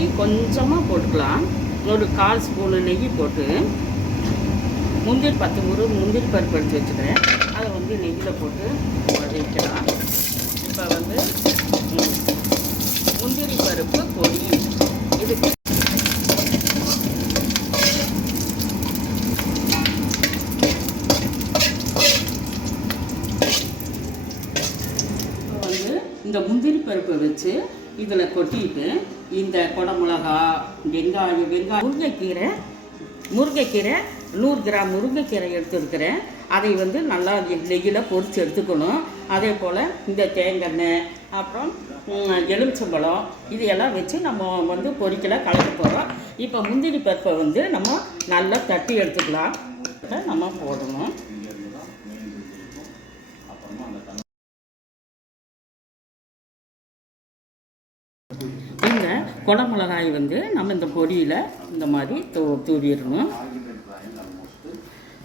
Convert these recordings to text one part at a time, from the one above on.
நெய் கொஞ்சமாக போட்டுக்கலாம். ஒரு 1/4 ஸ்பூனு நெய் போட்டு முந்திரி 10 முந்திரி பருப்பு எடுத்து வச்சுக்கிறேன். அதை வந்து நெய்யில் போட்டு வதக்கலாம். இப்போ வந்து முந்திரி பருப்பு பொடி இதுக்கு வந்து இந்த முந்திரி பருப்பை வச்சு இதில் கொட்டிட்டு இந்த குடமிளகா, வெங்காயம், முருங்கைக்கீரை 100 கிராம் முருங்கைக்கீரை எடுத்துருக்கிறேன். அதை வந்து நல்லா நெய்யில் பொரித்து எடுத்துக்கணும். அதே போல் இந்த தேங்காய், அப்புறம் எலுமிச்சம்பழம் இதையெல்லாம் வச்சு நம்ம வந்து பொரிக்கல கலக்க போகிறோம். இப்போ முந்திரி பருப்பை வந்து நம்ம நல்லா தட்டி எடுத்துக்கலாம். நம்ம போடணும். இந்த குடமிளகாய் வந்து நம்ம இந்த பொடியில் இந்த மாதிரி தூவிடணும்.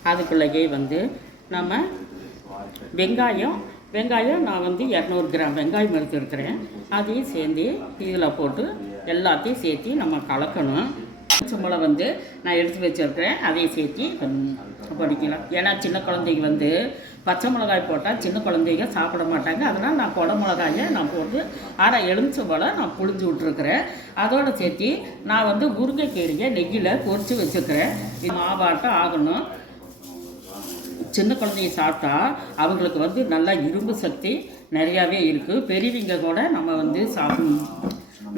அதுக்குள்ளேயே வந்து நம்ம வெங்காயம் நான் வந்து 200 கிராம் வெங்காயம் எடுத்துருக்கிறேன். அதையும் சேர்ந்து இதில் போட்டு எல்லாத்தையும் சேர்த்து நம்ம கலக்கணும். பச்சை வந்து நான் எடுத்து வச்சுருக்கிறேன். அதையும் சேர்த்து படிக்கலாம். ஏன்னா சின்ன குழந்தைங்க வந்து பச்சை மிளகாய் போட்டால் சின்ன குழந்தைங்க சாப்பிட மாட்டாங்க. அதனால் நான் குடமிளகாயை நான் போட்டு அரை எலுமிச்சம்பழம் நான் புழிஞ்சு விட்ருக்குறேன். அதோடு சேர்த்து நான் வந்து முருங்கைக்கீரையை நெய்யில் பொரித்து வச்சுருக்கிறேன். மாவாட்டம் ஆகணும். சின்ன குழந்தைங்க சாப்பிட்டா அவங்களுக்கு வந்து நல்லா இரும்பு சக்தி நிறையாவே இருக்குது. பெரியவங்க கூட நம்ம வந்து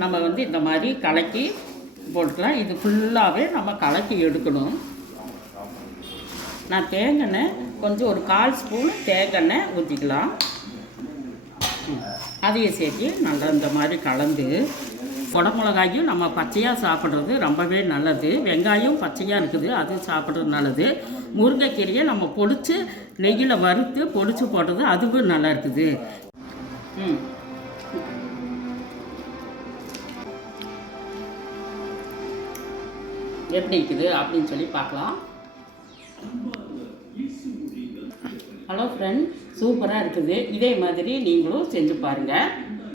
நம்ம வந்து இந்த மாதிரி கலக்கி போட்டுக்கலாம். இது ஃபுல்லாகவே நம்ம கலக்கி எடுக்கணும். நான் தேங்காய் கொஞ்சம் ஒரு 1/4 ஸ்பூன் தேங்காய் ஊற்றிக்கலாம். அதையும் சேர்த்து நல்லா இந்த மாதிரி கலந்து குடமிளகாயும் நம்ம பச்சையாக சாப்பிட்றது ரொம்பவே நல்லது. வெங்காயம் பச்சையாக இருக்குது, அது சாப்பிட்றது நல்லது. முருங்கைக்கீரையை நம்ம பொடிச்சு நெய்யில் வறுத்து பொடிச்சு போடுறது அதுவும் நல்லா இருக்குது. எப்படி இருக்குது அப்படின்னு சொல்லி பார்க்கலாம். ஹலோ ஃப்ரெண்ட், சூப்பராக இருக்குது. இதே மாதிரி நீங்களும் செஞ்சு பாருங்கள்.